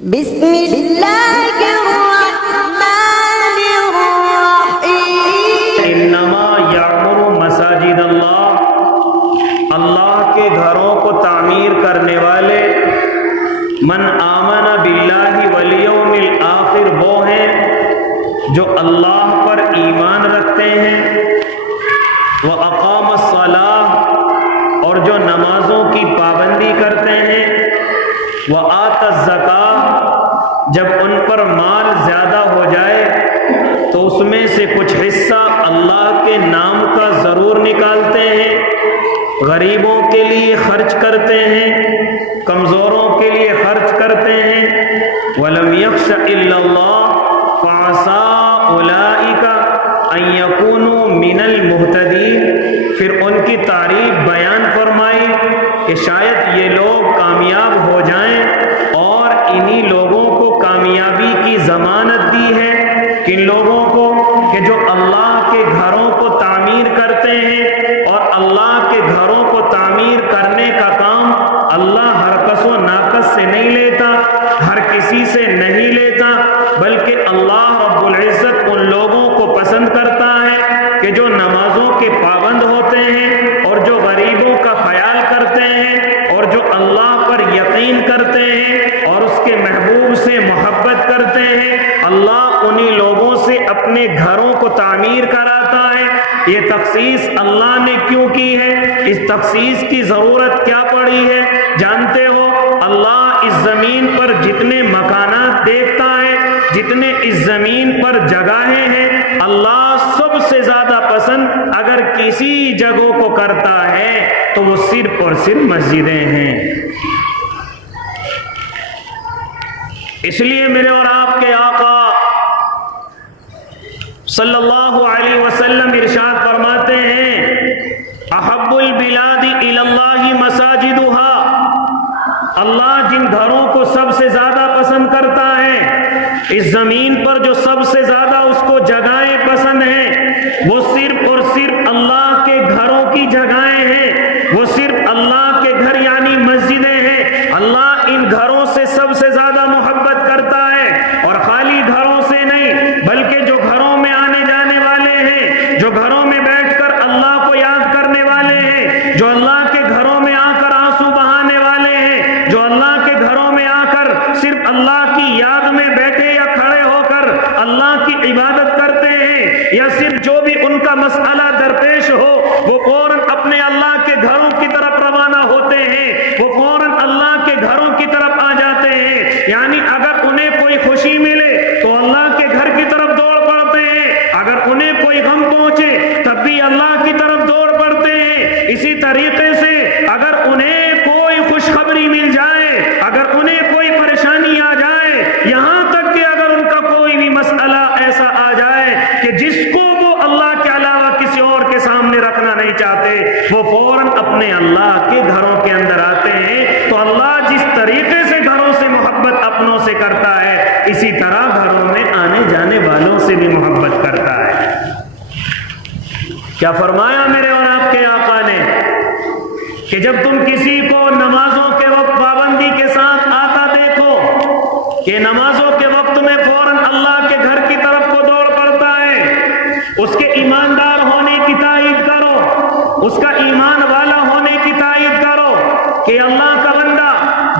بسم اللہ الرحمن الرحیم انما یعمر مساجد اللہ کے گھروں کو تعمیر کرنے والے من آمن باللہ والیوم الآخر وہ ہیں جو اللہ پر ایمان رکھتے ہیں، واقام الصلاۃ اور جو نمازوں کی پابندی کرتے ہیں، وآت الزکاۃ جب ان پر مال زیادہ ہو جائے تو اس میں سے کچھ حصہ اللہ کے نام کا ضرور نکالتے ہیں، غریبوں کے لیے خرچ کرتے ہیں، کمزوروں کے لیے خرچ کرتے ہیں، وَلَمْ يَخْشَ إِلَّا اللَّهَ فَعَسَىٰ أُولَٰئِكَ أَن يَكُونُوا مِنَ الْمُهْتَدِينَ۔ پھر ان کی تعریف بیان فرمائی کہ شاید یہ لوگ کامیاب ہو جائیں، اور انہی لوگوں کو کامیابی کی ضمانت دی ہے۔ کن لوگوں کو؟ کہ جو اللہ کے گھروں کو تعمیر کرتے ہیں، اور اللہ کے گھروں کو تعمیر کرنے کا کام اللہ ہر کس و ناقص سے نہیں لیتا، ہر کسی سے نہیں لیتا، بلکہ اللہ رب العزت ان لوگوں کو پسند کرتا ہے کہ جو نمازوں کے پابند ہوتے ہیں، اور جو غریبوں کا خیال کرتے ہیں، اور جو اللہ پر یقین کرتے ہیں اور اس کے محبوب سے محبت کرتے ہیں۔ اللہ انہی لوگوں سے اپنے گھروں کو تعمیر کراتا ہے۔ یہ تخصیص اللہ نے کیوں کی ہے؟ اس تخصیص کی ضرورت کیا پڑی ہے؟ جانتے ہو اللہ اس زمین پر جتنے مکانات دیکھتا ہے، جتنے اس زمین پر جگہیں ہیں، اللہ سب سے زیادہ پسند اگر کسی جگہوں کو کرتا ہے تو وہ صرف اور صرف مسجدیں ہیں۔ اس لیے میرے اور آپ کے آقا صلی اللہ علیہ وسلم ارشاد فرماتے ہیں، احب البلاد الی اللہ مساجدها۔ اللہ جن گھروں کو سب سے زیادہ پسند کرتا ہے، اس زمین پر جو سب سے زیادہ اس کو جگہیں پسند ہیں، وہ صرف اور صرف اللہ کے گھروں کی جگہیں ہیں، وہ صرف اللہ کے گھر یعنی مسجدیں ہیں۔ اللہ ان گھروں سے سب سے زیادہ محبت کرتا ہے، اور خالی گھروں سے نہیں بلکہ جو گھروں میں آنے جانے والے ہیں، جو گھروں میں بیٹھ کر اللہ کو یاد کرنے والے ہیں، جو اللہ کے گھروں میں آ کر آنسو بہانے والے ہیں، جو اللہ کے گھروں میں آ کر صرف اللہ کی یاد میں بیٹھے یا کھڑے ہو کر اللہ کی عبادت کرتے ہیں، یا صرف جو بھی ان کا مسئلہ درپیش ہو وہ فوراً اپنے اللہ کے گھروں کی طرف روانہ ہوتے ہیں، وہ فوراً اللہ کے گھروں کی طرف آ جاتے ہیں۔ یعنی اگر انہیں کوئی خوشی ملے تو اللہ کے گھر کی طرف دوڑ پڑتے ہیں، اگر انہیں کوئی غم پہنچے تب بھی اللہ کی طرف دوڑ پڑتے ہیں۔ اسی طریقے سے اگر انہیں کوئی خوشخبری مل جائے، اگر انہیں کوئی پریشانی آ جائے، یہاں تک کہ اگر ان کا کوئی بھی مسئلہ ایسا آ جائے کہ جس کو وہ اللہ کے علاوہ کسی اور کے سامنے رکھنا نہیں چاہتے، وہ فوراً اپنے اللہ کے گھروں کے اندر آتے ہیں۔ تو اللہ جس طریقے سے گھروں سے محبت اپنوں سے کرتا ہے، اسی طرح گھروں میں آنے جانے والوں سے بھی محبت کرتا ہے۔ کیا فرمایا میرے اور آپ کے آقا نے کہ جب تم کسی کو نمازوں کے وقت پابندی کے ساتھ آتا دیکھو کہ نمازوں کے وقت میں فوراً اللہ کے گھر کی طرف کو دوڑ پڑتا ہے، اس کے ایماندار ہونے کی تائید کرو، اس کا ایمان والا ہونے کی تائید کرو کہ اللہ کا بندہ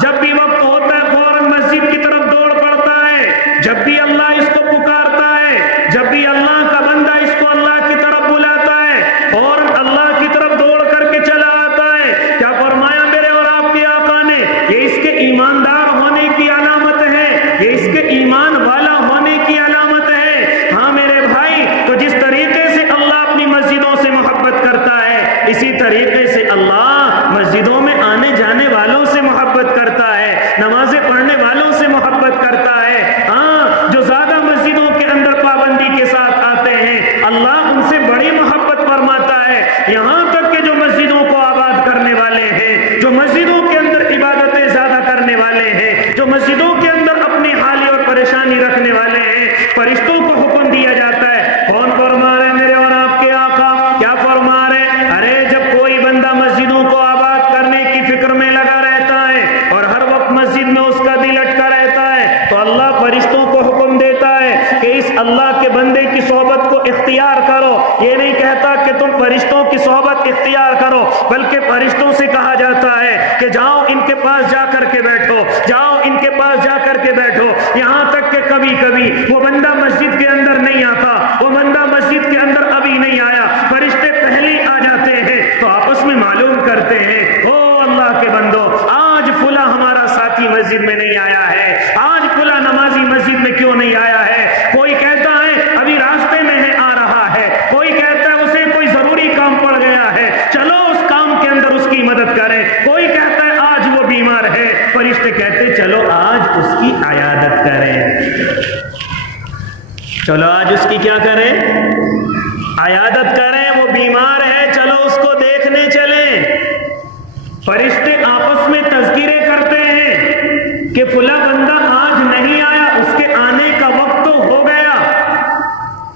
جب بھی وقت ہوتا ہے فوراً مسجد کی طرف دوڑ پڑتا ہے، جب بھی اللہ اس کو پکارتا ہے، جب بھی اللہ کا بندہ اس کو اللہ کی طرف بلاتا ہے، فوراً اللہ کی طرف دوڑ کر کے چلا آتا ہے۔ کیا فرمایا میرے اور آپ کے آقا نے؟ یہ اس کے ایماندار ہونے کی علامت ہے، یہ اس کے ایمان والا ہونے کی علامت ہے۔ ہاں میرے بھائی، تو جس طریقے سے اللہ اپنی مسجدوں سے محبت کرتا ہے، اسی طریقے سے اللہ مسجدوں میں آنے جانے والوں سے تو اللہ فرشتوں کو حکم دیتا ہے کہ اس اللہ کے بندے کی صحبت کو اختیار کرو. یہ نہیں کہتا کہ تم فرشتوں کی صحبت اختیار کرو، بلکہ فرشتوں سے کہا جاتا ہے کہ جاؤ ان کے پاس جا کر کے بیٹھو، جاؤ ان کے پاس جا کر کے بیٹھو. یہاں تک کہ کبھی کبھی وہ بندہ مسجد کے اندر نہیں آتا، وہ بندہ مسجد کے اندر ابھی نہیں آیا، فرشتے پہلے آ جاتے ہیں تو آپس میں معلوم کرتے ہیں، او اللہ کے بندو، آج فلاں ہمارا ساتھی مسجد میں نہیں آیا ہے، آج فلاں نمازی مسجد میں کیوں نہیں آیا ہے. کوئی کہتا ہے ابھی راستے میں ہے، آ رہا ہے. کوئی کہتا ہے اسے کوئی ضروری کام پڑ گیا ہے، چلو اس کام کے اندر اس کی مدد کریں. کوئی کہتا ہے آج وہ بیمار ہے، فرشتے کہتے چلو آج اس کی عیادت کریں، چلو آج اس کی کیا کریں، عیادت کریں. وہ بیمار ہے، چلو اس کو دیکھنے چلیں. فرشتے آپس میں تذکرے کرتے ہیں کہ فلاں بندہ آج نہیں آیا، اس کے آنے کا وقت تو ہو گیا.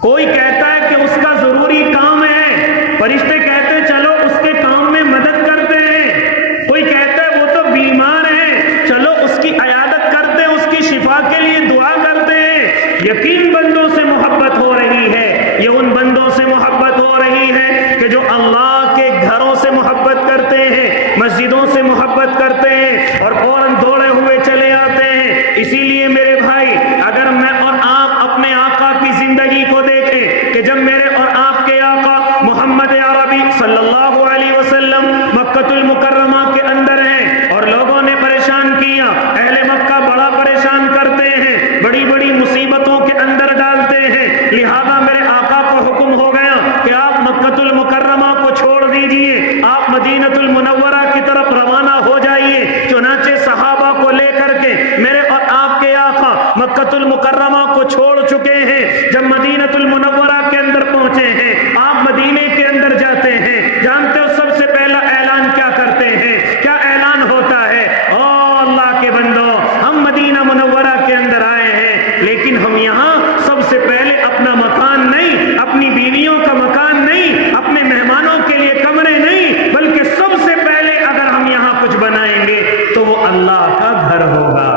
کوئی کہتا ہے کہ اس کا ضروری کام ہے، فرشتے کہتے ہیں چلو اس کے کام میں مدد کرتے ہیں. کوئی کہتا ہے وہ تو بیمار ہے، چلو اس کی عیادت کرتے ہیں، اس کی شفا کے لیے دعا کرتے ہیں. یقین بندوں سے محبت ہو رہی ہے، یہ ان بندوں سے محبت ہو رہی ہے کہ جو اللہ کے گھروں سے محبت کرتے ہیں، مسجدوں سے محبت کرتے ہیں اور فوراً دوڑے ہوئے چلے آتے ہیں. اسی لیے میرے بھائی، اگر میں اور آپ اپنے آقا کی زندگی کو دیکھیں کہ جب میرے اور آپ کے آقا محمد عربی صلی اللہ علیہ وسلم مکہ المکرمہ کے اندر ہیں اور لوگوں نے پریشان کیا، اہل مکہ بڑا پریشان کرتے ہیں، بڑی بڑی مصیبتوں کے اندر ڈالتے ہیں. لہذا میرے آقا کو حکم ہو گیا کہ آپ مکہ المکرمہ کو چھوڑ دیجئے، آپ مدینہ المنورہ کی طرف روانہ ہو جائیے. چنانچہ صحابہ کو لے کر کے میرے اور آپ کے آقا مکہ المکرمہ کو چھوڑ چکے ہیں. جب مدینہ المنورہ کے اندر پہنچے ہیں، آپ مدینے کے اندر جاتے ہیں، جانتے ہو سب سے پہلا اعلان کیا کرتے ہیں؟ کیا اعلان ہوتا ہے؟ او اللہ کے بندو، ہم مدینہ منورہ کے اندر آئے ہیں، لیکن ہم یہاں سب سے پہلے اپنا مکان نہیں، اپنی بیویوں کا مکان نہیں، اپنے مہمانوں کے لیے کمرے نہیں، بلکہ سب سے پہلے اگر ہم یہاں کچھ بنائیں گے تو وہ اللہ کا گھر ہوگا.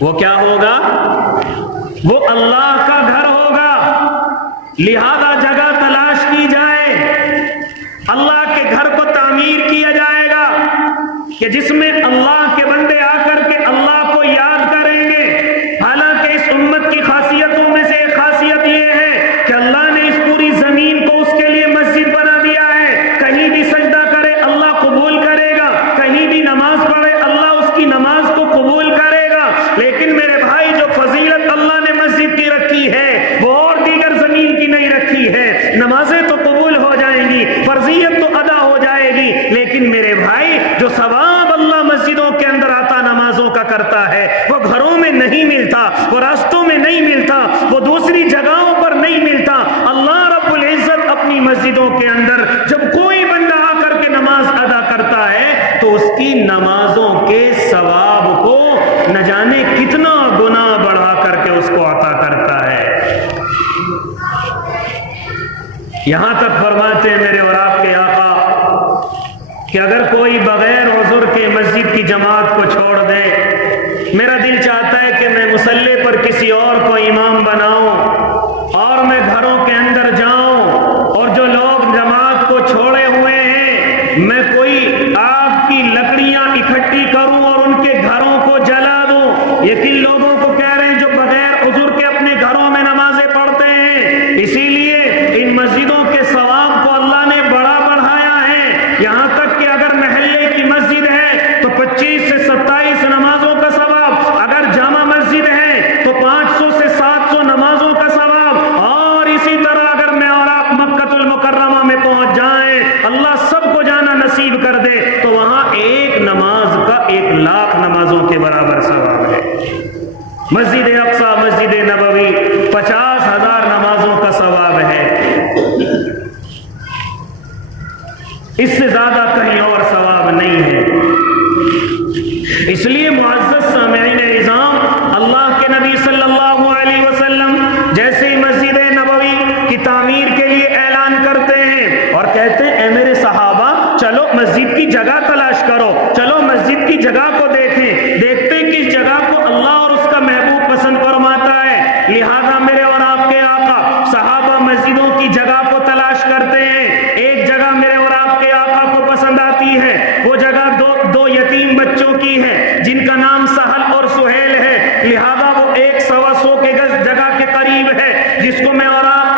وہ کیا ہوگا؟ وہ اللہ کا گھر ہوگا. لہذا جگہ تلاش کی جائے، اللہ کے گھر کو تعمیر کیا جائے گا کہ جس میں اللہ کے بندے آ کر کے اللہ کو یاد کریں گے. حالانکہ اس امت کی خاصیتوں میں سے ایک خاصیت یہ ہے کہ اللہ نے اس پوری زمین کو اس کے لیے مسجد بنا دیا ہے. کہیں بھی سجدہ کرے اللہ قبول کرے گا، کہیں بھی نماز پڑھے اللہ اس کی نماز کو قبول کرے گا. لیکن میرے بھائی، جو فضیلت اللہ نے مسجد کی رکھی ہے وہ اور دیگر زمین کی نہیں رکھی ہے. نمازیں تو قبول ہو جائیں گی، فرضیت تو ادا ہو جائے گی، لیکن میرے بھائی جو ثواب اللہ مسجدوں کے اندر آتا نمازوں کا کرتا ہے وہ گھروں میں نہیں ملتا، وہ راستوں میں نہیں ملتا، وہ دوسری جگہوں پر نہیں ملتا. اللہ رب العزت اپنی مسجدوں کے اندر جب کوئی بندہ آ کر کے نماز ادا کرتا ہے تو اس کی نمازوں کے ثواب کو نہ جانے کتنا گنا بڑھا کر کے اس کو عطا کرتا ہے. یہاں تک فرماتے ہیں میرے اور آپ کے آقا کہ اگر کوئی بغیر عذر کے مسجد کی جماعت کو چھوڑ دے، میرا دل چاہتا ہے کہ میں مصلی پر کسی اور کو امام بناؤں اور میں گھروں کے اندر جاؤں اور جو لوگ جماعت کو چھوڑے ہوئے ہیں میں کوئی آگ کی لکڑیاں اکٹھی کروں اور ان کے گھروں کو جلا دوں. یہ کن لوگوں کو کہہ رہے ہیں جو بغیر عذر کے اپنے گھروں میں نمازیں پڑھتے ہیں. اسی لیے ان مسجدوں کے ثواب کو اللہ نے بڑا بڑھایا ہے. یہاں تک کہ اگر محلے کی مسجد ہے تو 25 سے 27 نمازوں کا ثواب، اگر جامع مسجد ہے تو 500 سے 700 نمازوں کا ثواب. اور اسی طرح اگر میں اور آپ مکہ المکرمہ میں پہنچ جائیں، اللہ سب کو جانا نصیب کر دے، تو وہاں ایک نماز کا 1,00,000 نمازوں کے برابر ثواب ہے. مسجد اقصی، مسجد نبوی 50,000 نمازوں کا ثواب ہے. اس سے زیادہ کہیں اور ثواب نہیں ہے. اس لیے معزز سامعین نظام، اللہ کے نبی صلی اللہ علیہ وسلم جیسے ہی مسجد نبوی کی تعمیر کے لیے اعلان کرتے ہیں اور کہتے ہیں اے میرے صحابہ چلو مسجد کی جگہ تلاش کرو، چلو مسجد کی جگہ کو دیکھیں. دیکھتے کہ اس جگہ کو جن کا نام سہل اور سہیل ہے، لہذا وہ 100 کے گز جگہ کے قریب ہے، جس کو میں اور آپ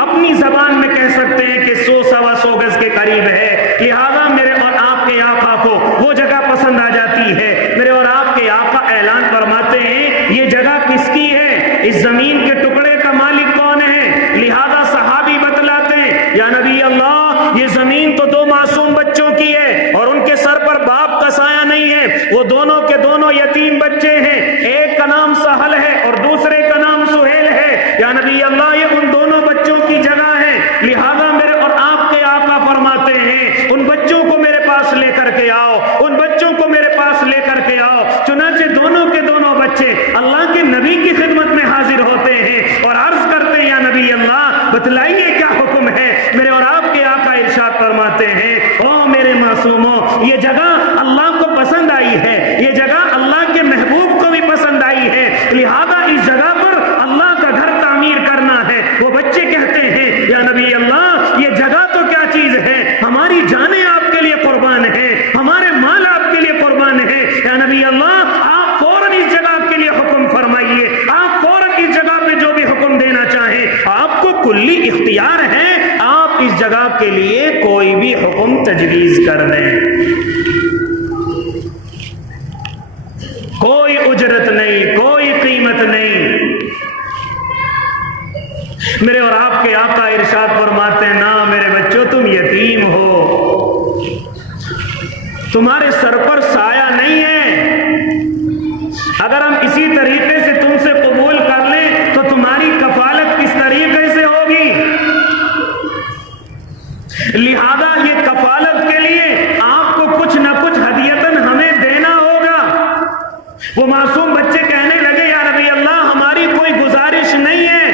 اپنی زبان میں کہہ سکتے ہیں کہ 100 گز کے قریب ہے۔ لہذا میرے اور آپ کے آقا کو وہ جگہ پسند آ جاتی ہے۔ میرے اور آپ کے آقا اعلان فرماتے ہیں یہ جگہ کس کی ہے، اس زمین کے ٹکڑے کا مالک کون ہے؟ لہذا صحابی بتلاتے ہیں یا نبی اللہ یہ زمین تو 2 معصوم بچوں کی ہے اور ان کے سر پر باپ کا سایہ نہیں ہے، وہ دونوں کے دونوں یتیم بچے ہیں، ایک کا نام سہل ہے اور دوسرے کا نام سہیل ہے، یا نبی اللہ یہ ان دونوں بچوں کی جگہ ہے۔ لہذا میرے اور آپ کے آقا فرماتے ہیں ان بچوں کو میرے پاس لے کر کے آؤ، ان بچوں کو میرے پاس لے کر کے آؤ۔ چنانچہ دونوں کے دونوں بچے اللہ کے نبی کی خدمت میں حاضر ہوتے ہیں اور عرض کرتے ہیں یا نبی اللہ بتلائیے کیا حکم ہے۔ میرے اور آپ کے آقا ارشاد فرماتے ہیں او میرے معصوموں یہ جگہ اللہ کو پسند آئی ہے، یہ جگہ اللہ کے محبوب کو بھی پسند آئی ہے، لہذا اس جگہ پر اللہ کا گھر تعمیر کرنا ہے۔ وہ بچے کہتے ہیں یا نبی اللہ یہ جگہ تو کیا چیز ہے، ہماری جانیں آپ کے لیے قربان ہے، ہمارے مال آپ کے لیے قربان ہے، یا نبی اللہ آپ فوراً اس جگہ کے لیے حکم فرمائیے، آپ فوراً اس جگہ پہ جو بھی حکم دینا چاہیں آپ کو کلی اختیار ہے، آپ اس جگہ کے لیے کوئی بھی حکم تجویز کر دیں، کوئی اجرت نہیں، کوئی قیمت نہیں۔ میرے اور آپ کے آقا ارشاد فرماتے ہیں نہ میرے بچوں تم یتیم ہو، تمہارے سر پر سایہ نہیں ہے، اگر ہم اسی طریقے سے تم سے قبول کر لیں تو تمہاری کفالت کس طریقے سے ہوگی؟ لہذا یہ کفالت کے لیے آپ کو کچھ نہ کچھ ہدیتاً ہمیں دینا ہوگا۔ وہ معصوم بچے کہنے لگے یا نبی اللہ ہماری کوئی گزارش نہیں ہے،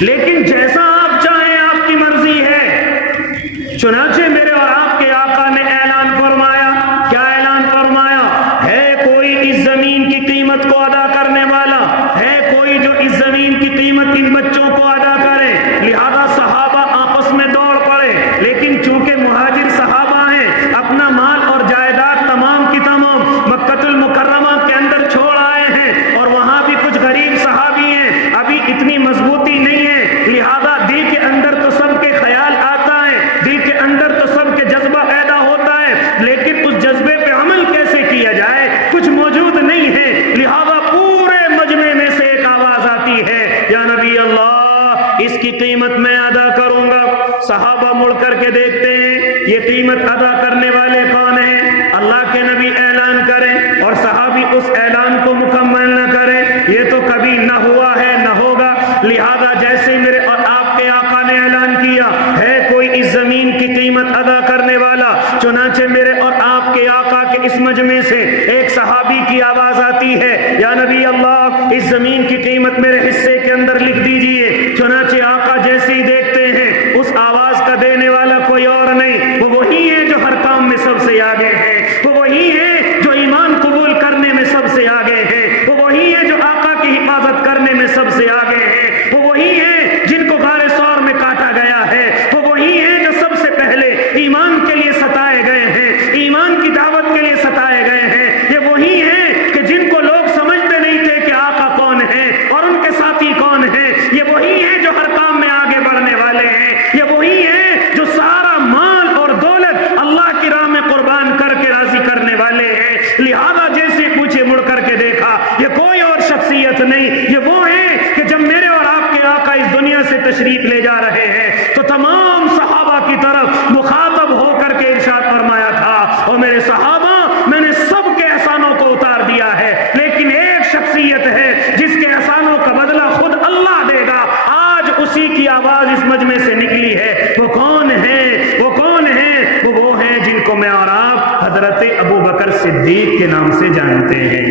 لیکن جیسا آپ چاہیں آپ کی مرضی ہے۔ چنانچہ میرے اور آپ کے آقا نے اعلان فرمایا، کیا اعلان فرمایا؟ ہے کوئی اس زمین کی قیمت کو ادا کرنے والا، ہے کوئی جو اس زمین کی قیمت ان بچوں کو ادا کرے؟ لہذا صحابہ آپس میں دوڑ پڑے، لیکن چونکہ مہاجر صحابہ ہیں اپنا مال اور جائیداد تمام کی تمام مکہ المکرمہ کے اندر چھوڑ آئے ہیں، اور وہاں بھی کچھ غریب صحابی ہیں، ابھی اتنی مضبوطی نہیں ہے، لہذا دل کے اندر تو سب کے خیال آتا ہے، دل کے اندر تو سب کے جذبہ پیدا ہوتا ہے، لیکن اس جذبے پہ عمل کیسے کیا جائے کچھ موجود نہیں ہے۔ لہذا پورے مجمع میں سے ایک آواز آتی ہے یا نبی اللہ اس کی قیمت میں ادا کروں گا۔ صحابہ مڑ کر کے دیکھتے ہیں یہ قیمت ادا کرنے والے کون ہیں، اللہ کے نبی اعلان کریں اور صحابی اس اعلان کو مکمل نہ کریں، یہ تو کبھی نہ ہوا ہے نہ ہوگا۔ لہذا جیسے میرے اور آپ کے آقا نے اعلان کیا ہے کوئی اس زمین کی قیمت ادا کرنے والا، چنانچہ میرے اور آپ کے آقا کے اس مجمع سے ایک صحابی کی آواز آتی ہے یا نبی اللہ اس زمین کی قیمت میرے حصے کے اندر لکھ دیجئے۔ چنانچہ آقا جیسے ہی دیکھتے ہیں اس آواز کا دینے والا کوئی اور نہیں، وہ وہی ہے جو ہر کام میں سب سے آگے ہے، وہ وہی ہے جو ایمان قبول کرنے میں سب سے آگے ہے، وہ وہی ہے جو آقا کی حفاظت کرنے میں سب سے آگے ہے، وہ وہی ہے جن کو غار ثور میں کاٹا گیا ہے، وہ وہی ہے جو سب سے پہلے ایمان کے لیے ستائے گئے ہیں، ایمان کی دعوت کے لیے ستائے گئے ہیں، یہ وہی ہے کہ جن کو لوگ سمجھتے نہیں تھے کہ آقا کون ہے اور ان کے ساتھی کون ہیں، یہ وہی ہے جو ہر کام میں آگے بڑھنے والے ہیں، یہ وہی ہے جو سارا مال اور دولت اللہ کی راہ میں قربان کر کے راضی کرنے والے ہیں۔ لہذا جیسے پوچھے مڑ کر کے دیکھا یہ کوئی اور شخصیت نہیں، یہ وہ ہے کہ جب میرے اور آپ کے آقا اس دنیا سے تشریف لے جا رہے ہیں تو تمام صحابہ کی طرف مخاطب ہو کر کے ارشاد فرمایا تھا اور میرے صحابہ میں نے سب کے احسانوں کو اتار دیا ہے، لیکن ایک شخصیت ہے جس کے احسانوں کا بدلہ خود اللہ دے گا، آج اسی کی آواز اس مجمع سے نکلی ہے۔ وہ کون ہے؟ وہ کون ہے؟ وہ ہیں جن کو میں اور آپ حضرت ابو بکر صدیق کے نام سے جانتے ہیں۔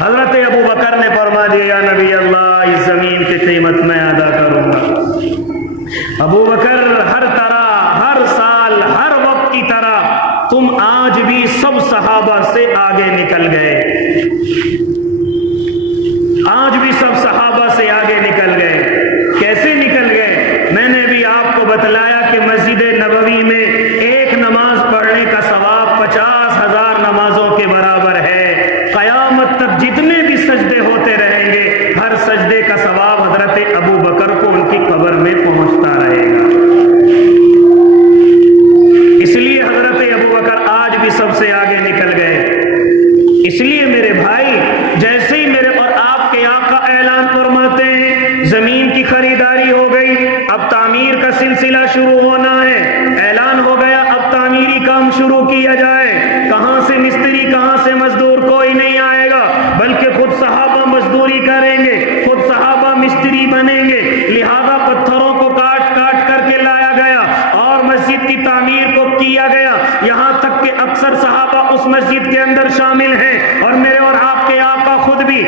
حضرت ابو بکر نے فرما دیا یا نبی اللہ اس زمین کی قیمت میں ادا کروں گا۔ ابو بکر ہر طرح ہر سال ہر وقت کی طرح تم آج بھی سب صحابہ سے آگے نکل گئے، آج بھی سب صحابہ سے آگے نکل گئے۔ کیسے نکل گئے؟ میں نے بھی آپ کو بتلایا کہ مسجد نبوی میں ایک نماز پڑھنے کا ثواب 50 آگے نکل گئے۔ اس لیے میرے بھائی، جیسے ہی میرے اور آپ کے آقا اعلان فرماتے ہیں زمین کی خریداری ہو گئی، اب تعمیر کا سلسلہ شروع ہونا ہے، اعلان ہو گیا اب تعمیری کام شروع کیا جائے، کہاں سے مستری کہاں سے مزدور کوئی نہیں آئے گا، بلکہ خود صحابہ مزدوری کریں گے، خود صحابہ مستری بنیں گے، لہذا پتھروں کو کاٹ کاٹ کر کے لایا گیا اور مسجد کی تعمیر کو کیا گیا، یہاں تک کہ اکثر صحابہ اس مسجد کے اندر شامل ہیں اور میرے اور آپ کے آقا خود بھی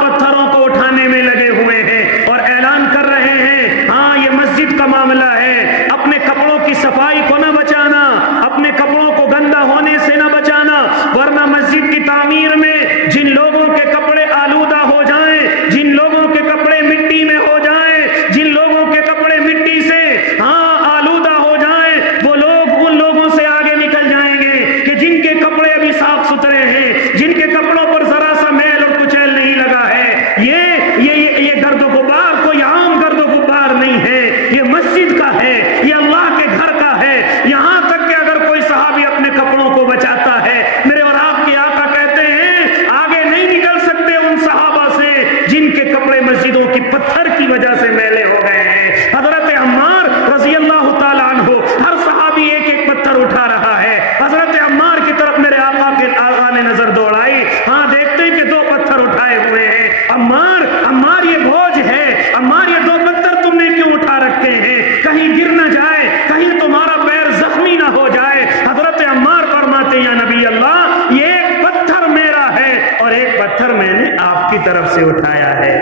پتھروں کو اٹھانے میں لگے ہوئے ہیں اور اعلان کر رہے ہیں یہ مسجد کا معاملہ ہے، اپنے کپڑوں کی صفائی کو نہ بچانا، اپنے کپڑوں کو گندا ہونے سے نہ بچانا، ورنہ مسجد کی تعمیر میں جن لوگوں کے کپڑے آلودہ ہو جائیں، جن لوگوں کے کپڑے مٹی میں ہو جائیں، جن لوگوں کے کپڑے مٹی سے آلودہ ہو جائیں، وہ لوگ ان لوگوں سے آگے نکل جائیں گے کہ جن کے کپڑے ابھی صاف ستھرے ہیں، جن کے کپڑوں پر ذرا سا میل اور کچیل نہیں لگا ہے۔ یہ گرد و غبار کوئی عام گرد و غبار نہیں ہے، یہ مسجد کا ہے، یہ اللہ کے گھر کا ہے، یہاں تک کہ اگر کوئی صحابی اپنے کپڑوں کو بچاتا ہے، میرے اور آپ کے آقا کہتے ہیں آگے نہیں نکل سکتے ان صحابہ سے جن کے کپڑے مسجدوں کی پتھر کی وجہ سے میلے ہو گئے ہیں۔ حضرت عمار رضی اللہ تعالیٰ عنہ، ہر صحابی ایک ایک پتھر اٹھا رہا ہے، حضرت عمار کی طرف میرے آقا نے نظر دوڑائی، دیکھتے ہیں کہ 2 پتھر اٹھائے ہوئے ہیں۔ عمار یہ بوجھ ہے، عمار یہ 2 پتھر تم نے کیوں اٹھا رکھے ہیں، کہیں گر نہ جائے، کہیں تمہارا پیر زخمی نہ ہو جائے۔ حضرت عمار فرماتے یا نبی اللہ، یہ ایک پتھر میرا ہے اور ایک پتھر میں نے آپ کی طرف سے اٹھایا ہے،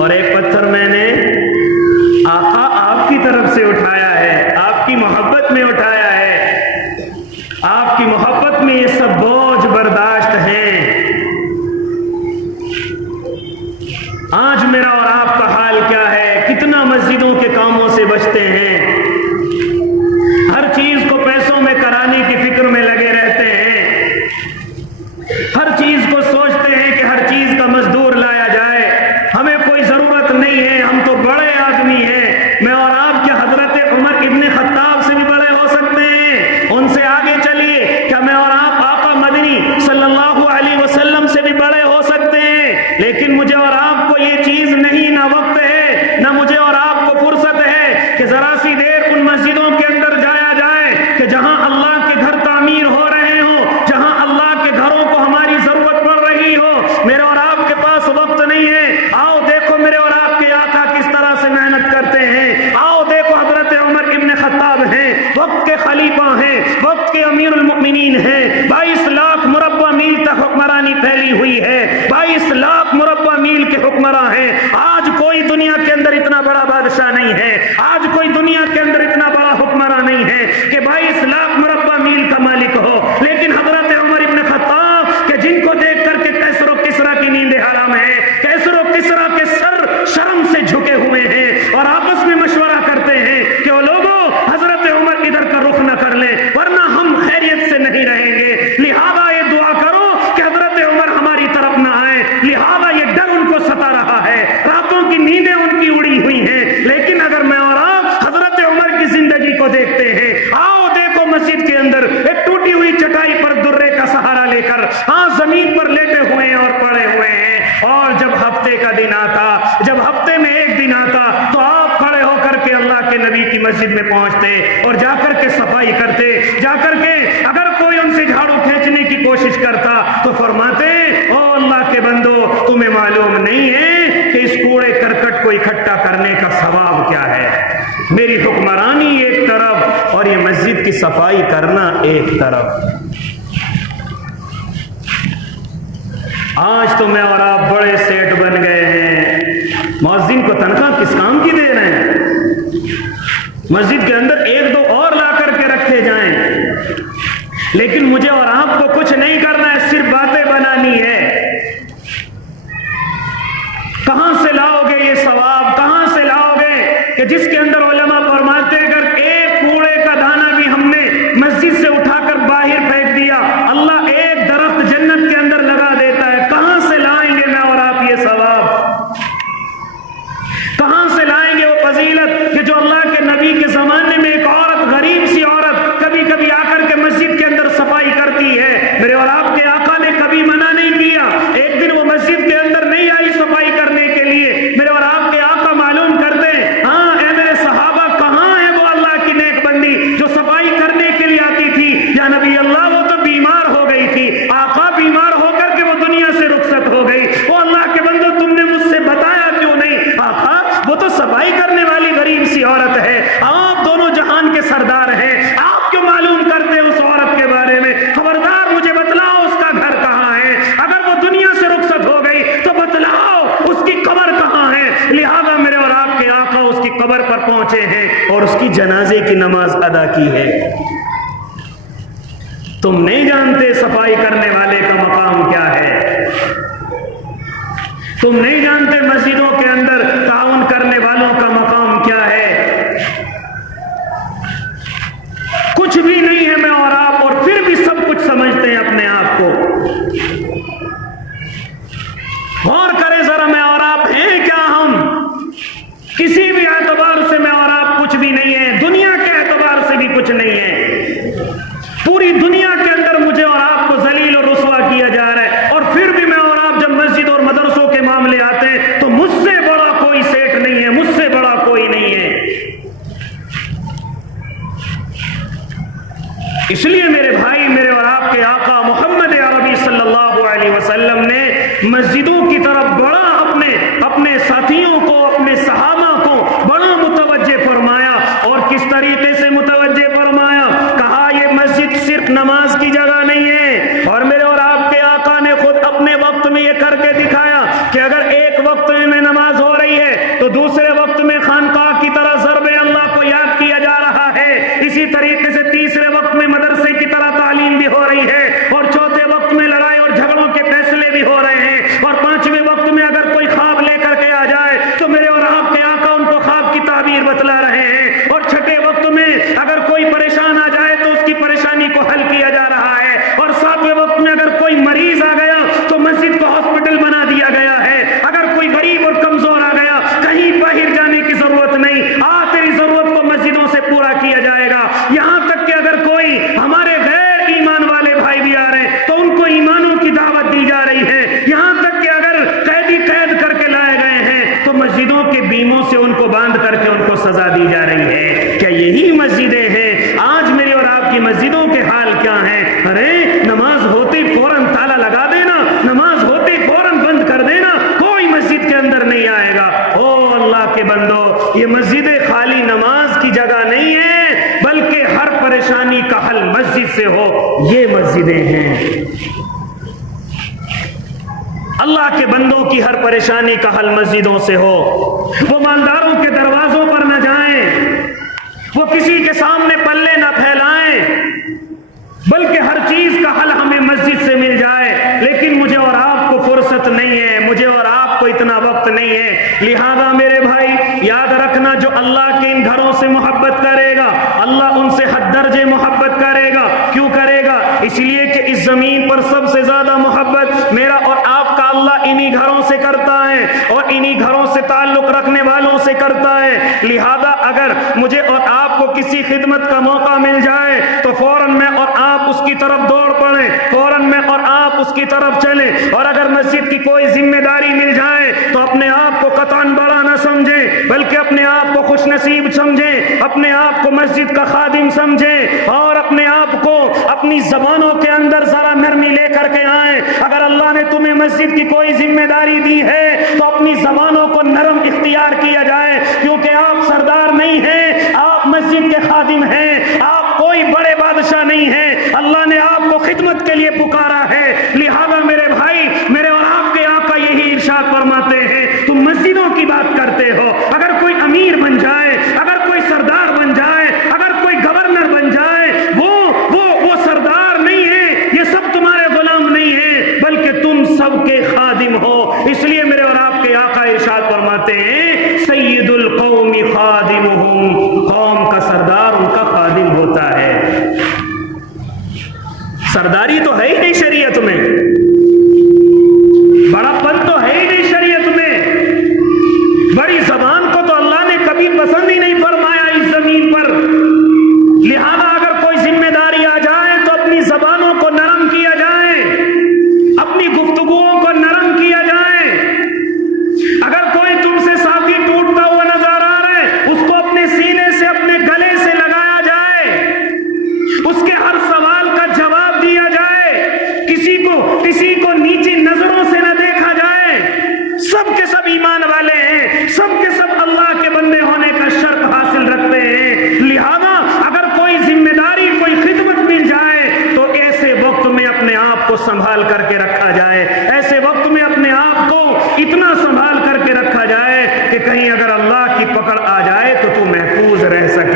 اور ایک پتھر میں نے آقا آپ کی طرف سے اٹھایا ہے، آپ کی محبت میں اٹھایا ہے، آپ کی محبت میں یہ سب بوجھ برداشت ہیں۔ آج میرا اور آپ کا حال کیا ہے، کتنا مسجدوں کے کاموں سے بچتے ہیں، ہر چیز کو پیسوں میں کرانے کی فکر میں لگے رہتے ہیں، ہر چیز کو سوچتے ہیں کہ ہر چیز کا مزدور لایا جائے، ہمیں کوئی ضرورت نہیں ہے، ہم تو بڑے آدمی ہیں، میں اور آپ کے حضرت عمر ابن خطاب سے بھی بڑے ہو سکتے ہیں، ان سے آگے چلیے، کیا میں اور آپ آقا مدنی صلی اللہ علیہ وسلم سے بھی بڑے ہو سکتے ہیں، لیکن مجھے اور آپ کو یہ چیز نہیں، نہ وقت ہے، نہ مجھے اور آپ کو فرصت ہے کہ ذرا سی دیر ان مسجدوں کے اندر جایا جائے کہ جہاں اللہ کے گھر تعمیر ہو رہے ہوں، جہاں اللہ کے گھروں کو ہماری ضرورت پڑ رہی ہو، میرے اور آپ کے پاس وقت نہیں ہے، آؤ دیکھو میرے اور آپ کے آقا کس طرح سے محنت کرتے ہیں، آؤ دیکھو حضرت عمر ابن خطاب ہیں، وقت کے خلیفہ ہیں، وقت کے امیر المؤمنین ہیں، 22 لاکھ مربع میل تک حکمرانی پھیلی ہوئی ہے، 22 لاکھ مربع میل کے حکمراں ہیں، آج کوئی دنیا کے اندر اتنا بڑا بادشاہ نہیں ہے، آج کوئی دنیا کے اندر اتنا بڑا حکمراں نہیں ہے کہ 22 لاکھ مربع میل کا مالک ہو، لیکن حضرت عمر ابن خطاب کہ جن کو دیکھ کر کے کیسر و کسرا کی نیند حرام ہے، کیسر و کسرا کے سر شرم سے جھکے ہوئے ہیں اور آپس میں مشورہ کرتے ہیں کہ وہ لوگوں حضرت عمر ادھر کا رخ نہ کر لیں ورنہ ہم خیریت سے نہیں رہیں گے، لہذا یہ دعا کرو کہ حضرت عمر ہماری طرف نہ آئے، لہذا یہ ڈر ان کو ستا رہا ہے، راتوں کی نیندیں ان کی اڑی ہوئی ہیں، لیکن اگر میں اور آپ حضرت عمر کی زندگی کو دیکھتے ہیں، آؤ دیکھو مسجد کے اندر ایک ٹوٹی ہوئی چٹائی پر درے کا سہارا لے کر زمین پر لیٹے ہوئے ہیں اور پڑے ہوئے ہیں، اور جب ہفتے کا دن آتا، جب ہفتے میں ایک دن آتا تو آپ کھڑے ہو کر کے اللہ کے نبی کی مسجد میں پہنچتے اور جا کر کے صفائی کرتے، جا کر کے اگر کوئی ان سے جھاڑو کھینچنے کی کوشش کرتا تو فرماتے او اللہ کے بندو، تمہیں معلوم نہیں ہے کہ اس کوڑے کرکٹ کو اکٹھا کرنے کا ثواب کیا ہے، میری حکمرانی ایک طرف اور یہ مسجد کی صفائی کرنا ایک طرف۔ آج تو میں اور آپ بڑے سیٹ بن گئے ہیں، مؤذن کو تنخواہ کس کام کی دے رہے ہیں، مسجد کے اندر 1-2 اور لا کر کے رکھے جائیں، لیکن مجھے اور آپ کو کچھ نہیں کرنا ہے، صرف باتیں بنانی ہے۔ کہاں سے لاؤ گے یہ ثواب، کہاں سے لاؤ گے کہ جس کے اندر علماء فرماتے ہیں اگر ایک کوڑے کا دانہ بھی ہم نے مسجد سے اٹھا کر باہر پھینک دیا، اللہ ایک درخت جنت کے اندر لگا دیتا ہے، کہاں سے لائیں گے میں اور آپ یہ ثواب، کہاں سے لائیں گے وہ فضیلت کہ جو اللہ کے نبی کے زمانے میں ایک عورت، غریب سی عورت کبھی کبھی آ کر کے مسجد کے اندر اور اس کی جنازے کی نماز ادا کی ہے۔ تم نہیں جانتے صفائی کرنے والے کا مقام کیا ہے، تم نہیں جانتے مسجدوں کے اندر تعاون کرنے والوں کا مقام کیا ہے۔ کچھ بھی نہیں ہے میں اور آپ، اور پھر بھی سب کچھ سمجھتے ہیں اپنے آپ کو۔ غور کریں ذرا، میں اور آپ ہیں کیا؟ ہم کسی بھی اعتبار سے میں اور آپ کچھ بھی نہیں ہیں، دنیا کے اعتبار سے بھی کچھ نہیں ہے۔ پوری دنیا کے اندر مجھے اور آپ کو ذلیل اور رسوا کیا جا رہا ہے، اور پھر بھی میں اور آپ جب مسجد اور مدرسوں کے معاملے آتے ہیں تو مجھ سے بڑا کوئی سیٹ نہیں ہے، مجھ سے بڑا کوئی نہیں ہے۔ اس لیے میرے بھائی، میرے اور آپ کے آقا محمد عربی صلی اللہ علیہ وسلم نے مسجدوں کی طرف بڑا اپنے ساتھیوں کو، اپنے صحابہ کو بڑا متوجہ فرمایا۔ اور کس طریقے سے متوجہ فرمایا؟ کہا یہ مسجد صرف نماز کی جگہ نہیں ہے، اور میرے اور آپ کے آقا نے خود اپنے وقت میں یہ کر کے دکھایا کہ اگر ایک وقت میں نماز ہو رہی ہے تو دوسرے وقت میں خانقاہ کی طرح ضرب اللہ کو یاد کیا جا رہا ہے، اسی طریقے سے تیسرے وقت میں مدرسے کی طرح تعلیم بھی ہو رہی ہے، اور چوتھے وقت میں لڑائی اور جھگڑوں کے فیصلے بھی ہو رہے ہیں، اور پانچویں وقت میں اگر کوئی خواب لے کر کے آ جائے تو میرے اور آپ کے آقا ان کو خواب کی تعبیر بتلا رہے ہیں، اور چھٹے وقت میں اگر کوئی پریشان آ جائے تو اس کی پریشانی کو حل کیا جا رہا ہے، اور ساتویں وقت میں اگر کوئی مریض آ گیا تو مسجد کو ہاسپٹل بنا دیا گیا ہے، اگر کوئی غریب اور کمزور آ گیا کہیں باہر جانے کی ضرورت نہیں، تیری ضرورت کو مسجدوں سے پورا کیا جائے گا۔ یہاں تک کہ اگر کوئی ہمارے غیر ایمان والے بھائی بھی آ رہے ہیں تو ان کو ایمانوں کی دعوت دی جا رہی ہے، یہاں تک کہ اگر قیدی قید کر کے لائے گئے ہیں تو مسجدوں کے بیموں سے ان کو باندھ کر کے ان کو سزا دی جا رہی ہے۔ کیا یہی مسجدیں ہیں؟ آج میرے اور آپ کی مسجدوں کے حال کیا ہیں؟ ارے نماز ہوتی فوراً تالا لگا دینا، نماز ہوتی فوراً بند کر دینا، کوئی مسجد کے اندر نہیں آئے گا۔ او اللہ کے بندو، یہ مسجدیں خالی نماز کی جگہ نہیں ہے، بلکہ ہر پریشانی کا حل مسجد سے ہو، یہ مسجدیں ہیں۔ اللہ کے بندوں کی ہر پریشانی کا حل مسجدوں سے ہو۔ وہ مالداروں کے دروازوں پر نہ جائیں، وہ کسی کے سامنے پلے نہ پھیلائیں، بلکہ ہر چیز کا حل ہمیں مسجد سے مل جائے۔ لیکن مجھے اور آپ کو فرصت نہیں ہے، مجھے اور آپ کو اتنا وقت نہیں ہے، لہذا میرے بھائی یاد رکھنا، جو اللہ کے ان گھروں سے محبت کرے گا اللہ ان سے حد درجے محبت کرے گا۔ کیوں کرے گا؟ اس لیے کہ اس زمین پر سب سے زیادہ محبت میرا اور آپ کا اللہ انہی گھروں سے کرتا ہے، اور انہی گھروں سے تعلق رکھنے والوں سے کرتا ہے۔ لہذا اگر مجھے اور آپ کو کسی خدمت کا موقع مل جائے تو فوراً میں اور آپ اس کی طرف دوڑ پڑیں، فوراً میں اور آپ اس کی طرف چلیں، اور اگر مسجد کی کوئی ذمہ داری مل جائے تو اپنے آپ کو قطعاً بڑا نہ سمجھیں، بلکہ اپنے آپ کو خوش نصیب سمجھیں، اپنے آپ کو مسجد کا خادم سمجھیں، اور اپنے آپ کو اپنی زبانوں کے اندر ذرا نرمی لے کر کے آئیں۔ اگر اللہ نے تمہیں مسجد کی کوئی ذمہ داری دی ہے تو اپنی زبانوں کو نرم اختیار کیا جائے، کیونکہ آپ سردار نہیں ہیں، آپ مسجد کے خادم ہیں، آپ کوئی بڑے بادشاہ نہیں ہیں، اللہ نے آپ کو خدمت کے لیے پکارا ہے۔ لہذا میرے بھائی، میرے اور آپ کے آقا یہی ارشاد فرماتے ہیں، تم مسجدوں کی بات کرتے ہو، اگر کوئی امیر بن جائے، اگر کوئی سردار بن جائے، اگر کوئی گورنر بن جائے، وہ سردار نہیں ہے، یہ سب تمہارے غلام نہیں ہیں، بلکہ تم سب کے خادم ہو۔ اس لیے میرے اور آپ کے آقا ارشاد فرماتے ہیں، سید القوم خادمہم، قوم کا سردار ان کا خادم ہوتا ہے۔ سرداری تو ہے ہی نہیں شریعت میں، بڑا پن تو ہے ہی نہیں شریعت میں، بڑی زبان کو تو اللہ نے کبھی پسند ہی نہیں فرمایا اس زمین پر۔ لہذا اگر کوئی ذمہ داری آ جائے تو اپنی زبانوں کو نرم کیا جائے، اپنی گفتگوؤں کو نرم کیا جائے۔ اگر کوئی تم سے ساتھی ٹوٹتا ہوا نظر آ رہا ہے، اس کو اپنے سینے سے، اپنے گلے سے لگایا جائے، اس کے ہر سوال کا جواب دیا جائے، کسی کو نیچی نظروں سے نہ دیکھا جائے۔ سب کے سب ایمان والے ہیں، سب کے سب اللہ کے بندے ہونے کا شرط حاصل رکھتے ہیں۔ لہذا اگر کوئی ذمہ داری، کوئی خدمت مل جائے تو ایسے وقت میں اپنے آپ کو سنبھال کر کے رکھا جائے، ایسے وقت میں اپنے آپ کو اتنا سنبھال کر کے رکھا جائے کہ کہیں اگر اللہ کی پکڑ آ جائے تو تو محفوظ رہ سکے۔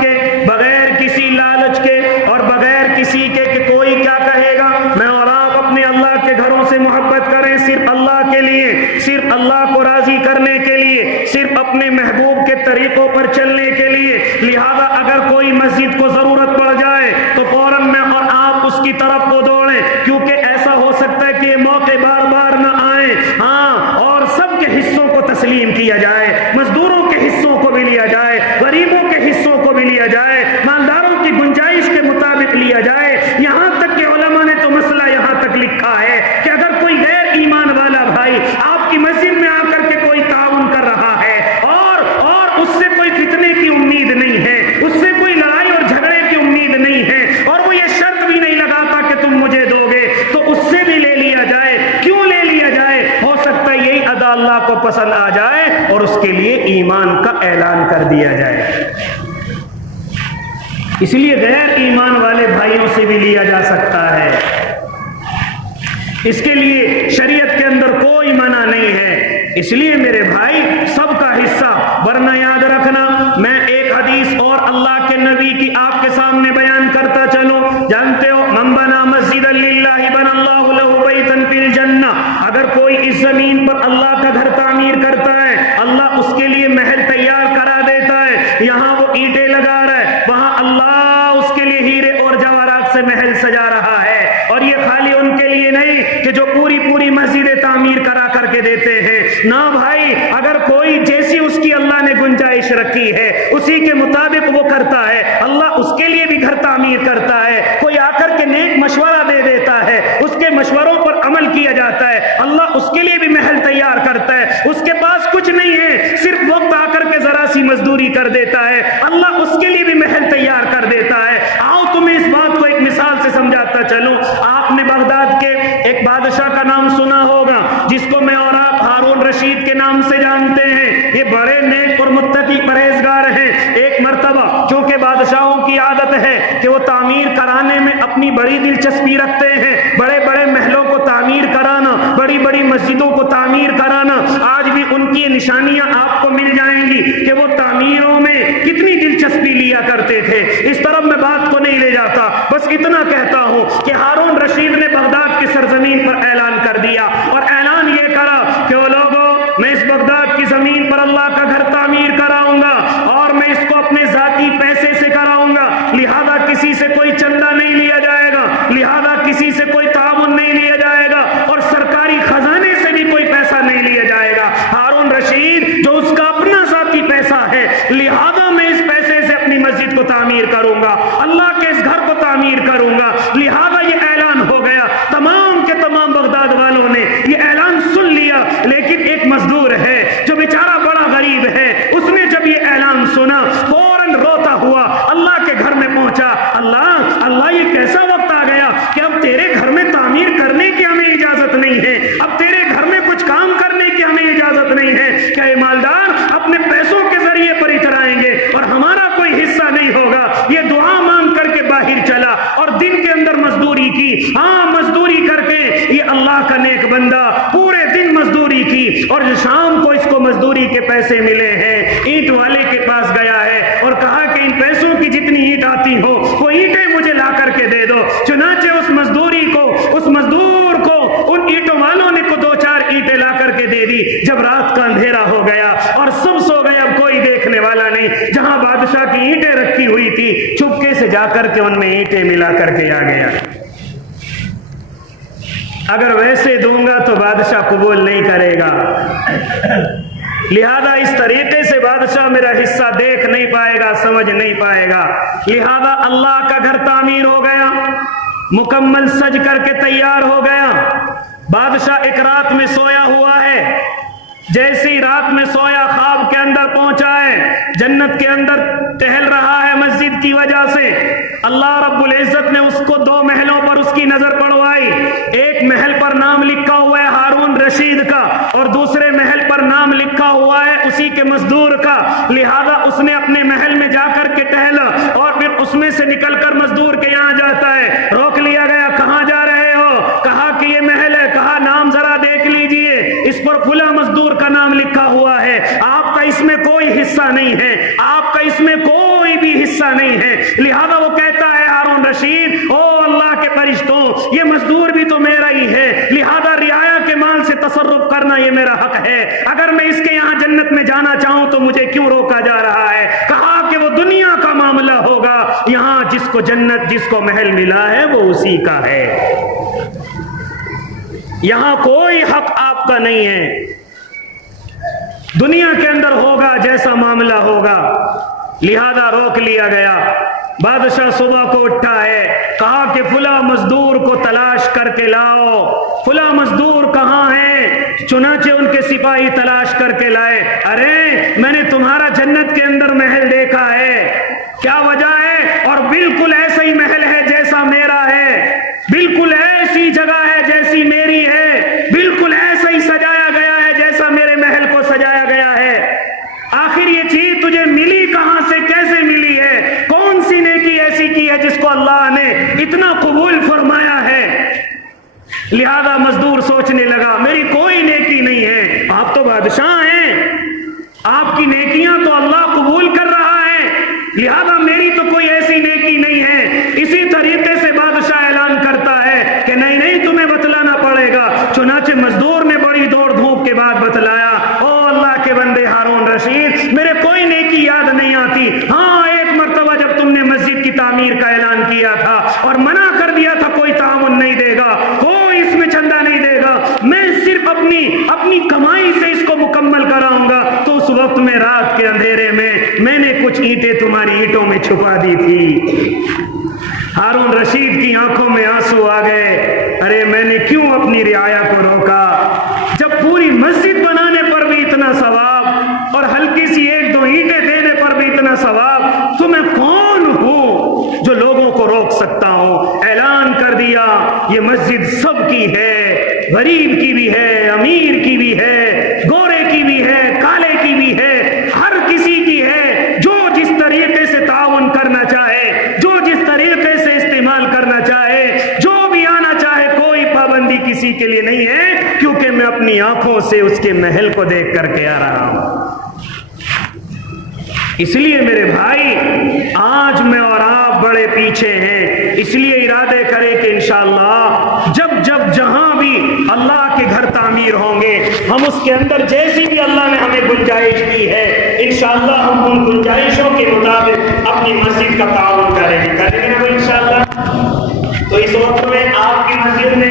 کے، بغیر کسی لالچ کے اور بغیر کسی کے کہ کوئی کیا کہے گا، میں اور آپ اپنے اللہ کے گھروں سے محبت کریں صرف اللہ کے لیے، صرف اللہ کو راضی کرنے کے لیے، صرف اپنے محبوب کے طریقوں پر چلنے کے لیے۔ لہذا اگر کوئی مسجد کو ضرورت پڑ جائے تو فوراً میں اور آپ اس کی طرف کو دوڑیں، کیونکہ ایسا ہو سکتا ہے کہ یہ موقع بار بار نہ آئیں۔ ہاں، اور سب کے حصوں کو تسلیم کیا جائے، مزدوروں کے حصوں کو بھی لیا جائے، غریبوں کے حصوں کو بھی لیا جائے، مالداروں کی گنجائش کے مطابق لیا جائے۔ یہاں تک کہ علماء نے تو مسئلہ یہاں تک لکھا ہے کہ اگر کوئی غیر ایمان والا بھائی آپ کی مسجد میں آ کر کے کوئی تعاون کر رہا ہے اور اس سے کوئی فتنے کی امید نہیں ہے، اس سے کوئی لڑائی اور جھگڑے کی امید نہیں ہے، اور وہ یہ شرط بھی نہیں لگاتا کہ تم مجھے دو گے، تو اس سے بھی لے لیا جائے۔ کیوں لے لیا جائے؟ ہو سکتا ہے یہی ادا اللہ کو پسند آ جائے اور اس کے لیے ایمان کا اعلان کر دیا جائے۔ اس لیے غیر ایمان والے بھائیوں سے بھی لیا جا سکتا ہے، اس کے لیے شریعت کے اندر کوئی منع نہیں ہے۔ اس لیے میرے بھائی سب کا حصہ، ورنہ یاد رکھنا، میں ایک حدیث اور اللہ کے نبی کی آپ کے سامنے بیان کرتا چلوں۔ جانتے ہو، من بنا مسجدا للہ بنا اللہ لہ بیتا فی الجنہ، اگر کوئی اس زمین پر اللہ کا گھر تعمیر کرتا ہے، اللہ اس کے لیے محل تیار کرا دیتا ہے۔ یہاں وہ اینٹیں لگا رہا ہے، وہاں اللہ اس کے لیے ہیرے اور جواہرات سے محل سجا رہا ہے۔ اور یہ خالی ان کے لیے نہیں کہ جو پوری پوری مسجدیں تعمیر کرا کر کے دیتے ہیں، نہ بھائی، اگر کوئی جیسی اس کی اللہ نے گنجائش رکھی ہے اسی کے مطابق وہ کرتا ہے، اللہ اس کے لیے بھی گھر تعمیر کرتا ہے۔ کوئی آ کر کے نیک مشورہ دے دیتا ہے، اس کے مشوروں پر عمل کیا جاتا ہے، اللہ اس کے لیے بھی محل تیار کرتا ہے۔ اس کے پاس کچھ نہیں ہے، صرف وقت آ کر کے ذرا سی مزدوری کر دیتا ہے، اللہ اس کے لیے بھی محل تیار کر دیتا ہے۔ آؤ تمہیں اس بات کو ایک مثال سے سمجھاتا چلوں۔ آپ نے بغداد کے ایک بادشاہ کا نام سنا ہوگا جس کو میں اور آپ ہارون رشید کے نام سے جانتے ہیں۔ یہ بڑے نیک اور متقی پرہیزگار ہیں۔ ایک مرتبہ چونکہ بادشاہوں کی عادت ہے کہ وہ تعمیر کرانے میں اپنی بڑی دلچسپی رکھتے ہیں، بڑے بڑے محلوں کو تعمیر کرانا، بڑی بڑی مسجدوں کو تعمیر کرانا، آج بھی ان کی نشانیاں آپ کو مل جائیں گی کہ وہ تعمیروں میں کتنی دلچسپی لیا کرتے تھے۔ اس طرف میں بات کو نہیں لے جاتا، بس اتنا کہتا ہوں کہ ہارون رشید نے بغداد کی سرزمین پر اعلان کر دیا، اور اعلان یہ کرا کہ وہ لوگوں، میں اس بغداد کی زمین پر اللہ کا گھر تعمیر کراؤں گا، اور میں اس کو اپنے ذاتی پیسے سے کراؤں گا، لہذا کسی سے کوئی چندہ نہیں لیا جائے گا، لہذا کسی سے کوئی تعاون نہیں لیا جائے گا، اور سرکاری خزانے سے بھی کوئی پیسہ نہیں لیا جائے گا۔ ہارون رشید جو اس کا اپنا ذاتی پیسہ ہے، لہذا میں اس پیسے سے اپنی مسجد کو تعمیر کروں گا، اللہ کے اس گھر کو تعمیر کروں گا، لہذا یہ اعلان ہو گیا۔ تمام کے تمام بغداد والوں نے یہ اعلان سن لیا، لیکن ایک مزدور ہے جو بیچارہ بڑا غریب ہے، اس نے جب یہ اعلان سنا فوراً روتا ہوا اللہ کے گھر میں پہنچا۔ اللہ یہ کیسا وقت آ گیا کہ اب تیرے گھر میں تعمیر کرنے کی ہمیں اجازت نہیں ہے، اب تیرے گھر میں کچھ کام کرنے کی ہمیں اجازت نہیں ہے، کیا یہ مالدار اپنے پیسوں کے ذریعے پر اترائیں گے اور ہمارا کوئی حصہ نہیں ہوگا؟ یہ دعا مانگ کر کے باہر چلا اور دن کے اندر مزدوری کی۔ ہاں، مزدوری کر کے یہ اللہ کا نیک بندہ پورے دن مزدوری کی، اور شام کو اس کو مزدوری کے پیسے ملے ہیں، اینٹ والے کے پاس گیا ہے اور کہا کہ ان پیسوں کی جتنی اینٹ آتی ہو وہ اینٹیں مجھے لا کر کے دے دو۔ چنانچہ اس مزدور کو ان اینٹوں والوں نے کو 2-4 اینٹیں لا کر کے دے دی۔ جب رات کا اندھیرا ہو گیا اور سب سو گئے، اب کوئی دیکھنے والا نہیں، جہاں بادشاہ کی اینٹیں رکھی ہوئی تھی چپکے سے جا کر کے ان میں اینٹیں ملا کر کے آ گیا۔ اگر ویسے دوں گا تو بادشاہ قبول نہیں کرے گا، لہذا اس طریقے سے بادشاہ میرا حصہ دیکھ نہیں پائے گا، سمجھ نہیں پائے گا۔ لہذا اللہ کا گھر تعمیر ہو گیا، مکمل سج کر کے تیار ہو گیا۔ بادشاہ ایک رات میں سویا ہوا ہے، جیسی رات میں سویا خواب کے اندر پہنچا ہے، جنت کے اندر ٹہل رہا ہے مسجد کی وجہ سے۔ اللہ رب العزت نے اس کو 2 محلوں پر اس کی نظر پڑوائی۔ ایک محل پر نام لکھا ہوا ہے ہارون رشید کا، اور دوسرے محل پر نام لکھا ہوا ہے اسی کے مزدور کا۔ لہذا اس نے اپنے محل میں جا کر کے ٹہلا، اور پھر اس میں سے نکل کر مزدور کے یہاں جاتا ہے۔ روک لیا گیا، کہاں جا رہے ہو؟ کہا کہ یہ محل ہے۔ کہا نام ذرا دیکھ لیجئے، اس پر فلاں مزدور کا نام لکھا ہوا ہے، آپ کا اس میں کوئی حصہ نہیں ہے، آپ کا اس میں کوئی بھی حصہ نہیں ہے. لہذا وہ کہتا ہے ہارون رشید، او اللہ کے فرشتوں، یہ مزدور بھی تو میرا ہی ہے، لہذا رعایا کے مال سے تصرف کرنا یہ میرا حق ہے. اگر میں اس کے یہاں جنت میں جانا چاہوں تو مجھے کیوں روکا جا رہا ہے؟ کہا کہ وہ دنیا کا معاملہ ہوگا، یہاں جس کو جنت، جس کو محل ملا ہے وہ اسی کا ہے، یہاں کوئی حق آپ کا نہیں ہے. دنیا کے اندر ہوگا جیسا معاملہ ہوگا. لہذا روک لیا گیا. بادشاہ صبح کو اٹھا ہے، کہا کہ فلاں مزدور کو تلاش کر کے لاؤ. فلاں مزدور کہاں ہے؟ چنانچہ ان کے سپاہی تلاش کر کے لائے. ارے میں نے تمہارا جنت کے اندر محل دیکھا ہے، کیا وجہ ہے؟ اور بالکل ایسا ہی محل ہے جیسا میرا ہے، بالکل ایسی جگہ ہے جیسی میری ہے، بالکل ایسا ہی سجایا گیا ہے جیسا میرے محل کو سجایا گیا ہے. آخر یہ چیز تجھے ملی کہاں سے، کیسے ملی ہے؟ کون سی نیکی ایسی کی ہے جس کو اللہ نے اتنا قبول فرمایا ہے؟ لہذا مزدور سوچنے لگا، میری کوئی نیکی نہیں ہے، آپ تو بادشاہ ہیں، آپ کی نیکیاں تو اللہ قبول کر رہا ہے، لہذا میری تو کوئی ایسی نیکی نہیں ہے. اسی طریقے سے بادشاہ اعلان کرتا ہے کہ نہیں نہیں، تمہیں بتلانا پڑے گا. چنانچہ مزدور نے بڑی دوڑ دھوپ کے بعد بتلایا، او اللہ کے بندے ہارون رشید، میرے کوئی نیکی یاد نہیں آتی. ہاں ایک مرتبہ جب تم نے مسجد کی تعمیر کا اعلان کیا تھا اور منع کر دیا تھا کوئی تعاون نہیں دے گا، کوئی اس میں چندہ نہیں دے گا، میں صرف اپنی کمائی سے اس کو مکمل کراؤں گا، تو اس وقت میں رات کے اندھیرے میں نے کچھ اینٹیں تمہاری اینٹوں میں چھپا دی تھی. ہارون رشید کی آنکھوں میں آنسو آ گئے. ارے میں نے کیوں اپنی رعایا کو روکا؟ جب پوری مسجد بنانے پر بھی اتنا ثواب اور ہلکی سی ایک دو اینٹیں دینے پر بھی اتنا ثواب، تو میں کون ہوں جو لوگوں کو روک سکتا ہوں؟ اعلان کر دیا یہ مسجد سب کی ہے، غریب کی بھی ہے، امیر کی بھی ہے، گورے کی بھی ہے، کالے کی بھی ہے، ہر کسی کی ہے. جو جس طریقے سے تعاون کرنا چاہے، جو جس طریقے سے استعمال کرنا چاہے، جو بھی آنا چاہے، کوئی پابندی کسی کے لیے نہیں ہے، کیونکہ میں اپنی آنکھوں سے اس کے محل کو دیکھ کر کے آ رہا ہوں. اس لیے میرے بھائی آج میں اور آپ بڑے پیچھے ہیں، اس لیے ارادے کریں کہ انشاءاللہ جب جہاں بھی اللہ کے گھر تعمیر ہوں گے، ہم اس کے اندر جیسی بھی اللہ نے ہمیں گنجائش دی ہے، انشاءاللہ ہم ان گنجائشوں کے مطابق اپنی مسجد کا تعاون کریں گے نا انشاءاللہ. تو اس وقت میں آپ کی مسجد میں